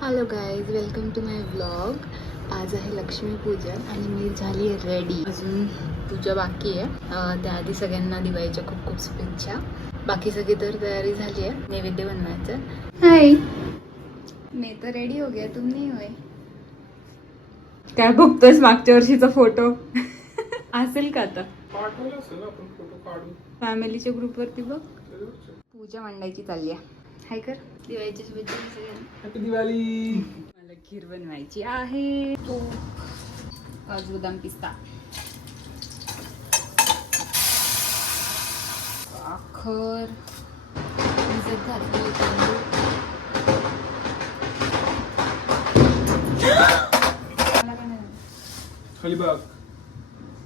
Hello guys, welcome to my vlog. आज आहे लक्ष्मीपूजन आणि मी झाली आहे रेडी. अजून पूजा बाकी आहे. त्याआधी सगळ्यांना दिवाळीच्या खूप खूप शुभेच्छा. बाकी सगळी तर तयारी झाली आहे. नैवेद्य बनवायचं. हाय, मी तर रेडी हो गया, तुम नाही होय? काय बघतोस मागच्या वर्षीचा फोटो? असेल का आता फॅमिलीच्या ग्रुपवरती बघ. पूजा मांडायची चालली आहे. हाय कर, दिवाळीच्या शुभेच्छा सगळ्यांना. हॅपी दिवाळी. मला खीर बनवायची आहे. तो काजू बदाम पिस्ता साखर भिजत घातली. खाली बघ.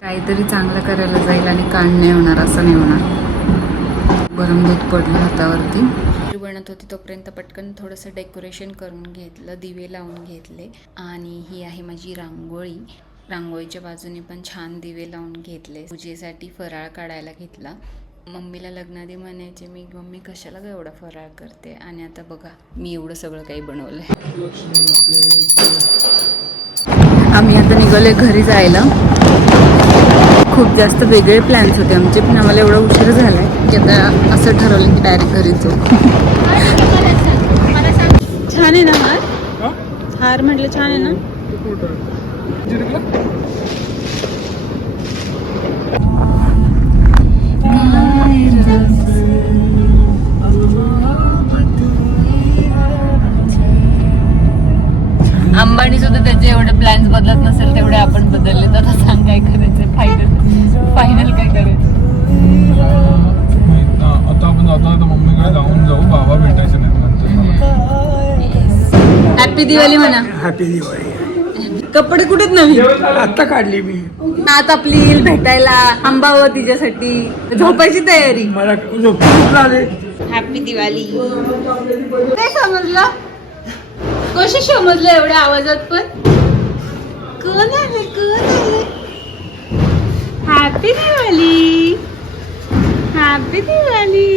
काहीतरी चांगलं करायला जाईल आणि काढ नाही होणार, असं नाही होणार. गरम दूध पडलं हातावरती. खीर बनत होती तोपर्यंत पटकन थोडंसं डेकोरेशन करून घेतलं, दिवे लावून घेतले. आणि ही आहे माझी रांगोळी. रांगोळीच्या बाजूने पण छान दिवे लावून घेतले. पूजेसाठी फराळ काढायला घेतला. मम्मीला लग्नाआधी म्हणायचे मी, मम्मी कशाला ग एवढा फराळ करते, आणि आता बघा मी एवढं सगळं काही बनवलंय. आम्ही आता निघालोय घरी जायला. खूप जास्त वेगळे प्लॅन्स होते आमचे, पण आम्हाला एवढा उशीर झालाय की आता असं ठरवलं की डायरेक्ट घरीच जाऊ. छान आहे ना हार? हार म्हटलं छान आहे ना. अंबानी सुद्धा त्याचे एवढे प्लॅन्स बदलत नसेल तेवढे आपण बदलले. तर आता सांग काय करायचं, फायनल काय करायचं? आता आपण जाताना मम्मीकडे जाऊन जाऊ, बाबा भेटायचे नाही. हॅपी दिवाळी म्हणा. हॅपी दिवाळी. कपडे कुठेच नवीन आता काढली मी. आता आपली येईल भेटायला आंबावं तिच्यासाठी. झोपायची तयारी. मला झोपून आले. हॅपी दिवाळी. काय समजलं? कशी समजलं एवढ्या आवाजात पण? कोण आले, कोण आले? Happy Diwali, happy Diwali.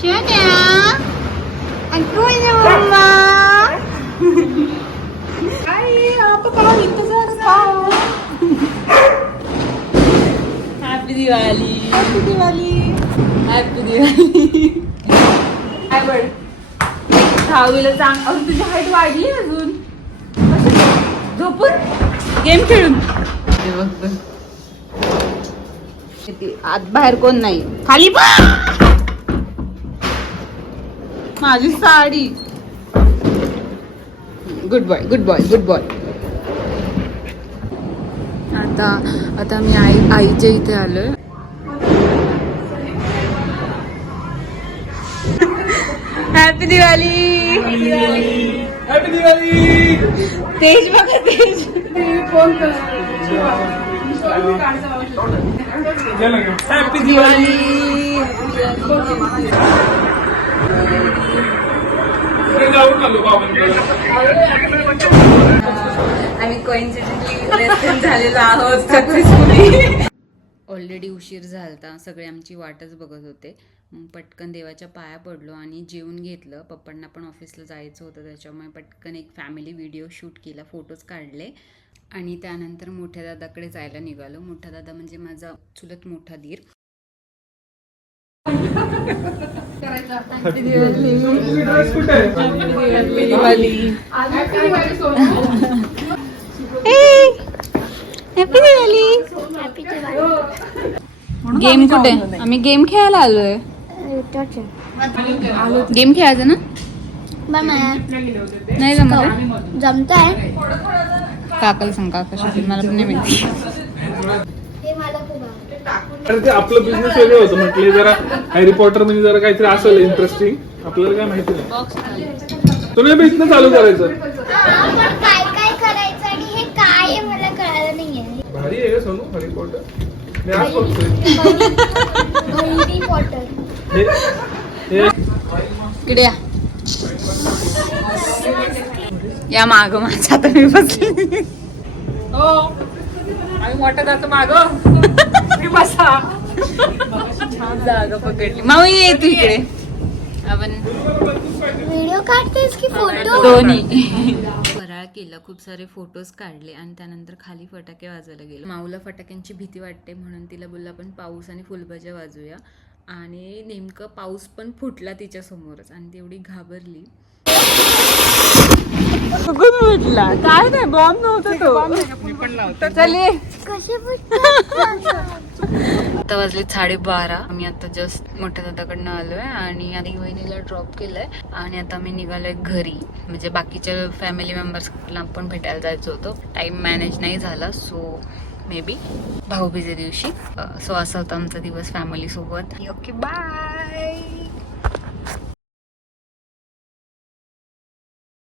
शोन्या आणि कोण आहे मम्मा? Happy Diwali, happy Diwali, happy Diwali. काय बड दहावीला सांग. अजून तुझी हाईट वाढली अजून. झोपून गेम खेळून आत बाहेर कोण नाही. खाली माझी sari. Good boy, good boy, good boy. आता मी आईच्या इथे आलोय. Happy Diwali, happy Diwali. तेज बघा, तेज फोन कर. हॅपी दिवाळी. आम्ही कोइन्सिडेंटली झालेलो आहोत सक्सेसफुली. ऑलरेडी उशीर झालता, सगळे आमची वाटच बघत होते. मग पटकन देवाच्या पाया पडलो आणि जेवून घेतलं. पप्पांना पण ऑफिसला जायचं होतं, त्याच्यामुळे पटकन एक फॅमिली व्हिडिओ शूट केला, फोटोज काढले. आणि त्यानंतर मोठ्या दादाकडे जायला निघालो. मोठा दादा म्हणजे माझा चुलत मोठा दीर. Happy Diwali, happy Diwali, happy Diwali. Game कुठे? आम्ही गेम खेळायला आलोय. गेम खेळायचं ना? नाही जमत. जमतंय. काकाला सांग, काका मला पण नाही माहिती. अरे ते आपलं बिझनेस वेगळं होतं. म्हटले जरा हॅरी पॉटर म्हणजे जरा काहीतरी असेल इंटरेस्टिंग. आपल्याला काय माहिती नाही. तुम्ही बिझनेस चालू करायचं. काय काय करायचं आणि हे काय आहे मला कळालं नाहीये. भारी आहे Sonu Harry Potter. Harry Potter. इकडे या माग माझ्या आता मी बसली. आणि मोठा जातो माग. जागा पकडली माऊ ये तू इकडे आपण व्हिडिओ काढतेस की फोटो? दोन्ही फराळ केला, खूप सारे फोटोज काढले आणि त्यानंतर खाली फटाके वाजवायला गेलो. माऊला फटाक्यांची भीती वाटते म्हणून तिला बोललं आपण पाऊस आणि फुलबाजा वाजूया. आणि नेमकं पाऊस पण फुटला तिच्या समोरच आणि ती एवढी घाबरली. काय नाही बॉम्ब नव्हता तो. चले कसे फुटतात? आता वाजले 12:30. आम्ही आता जस्ट मोठ्या दादाकडनं आलोय आणि आधी वहिनीला ड्रॉप केलंय आणि आता आम्ही निघालोय घरी. म्हणजे बाकीच्या फॅमिली मेंबर्सला पण भेटायला जायचं होतं, टाइम मॅनेज नाही झाला. सो मे बी भाऊबीजे दिवशी. सो असा होता आमचा दिवस फॅमिली सोबत. Okay bye.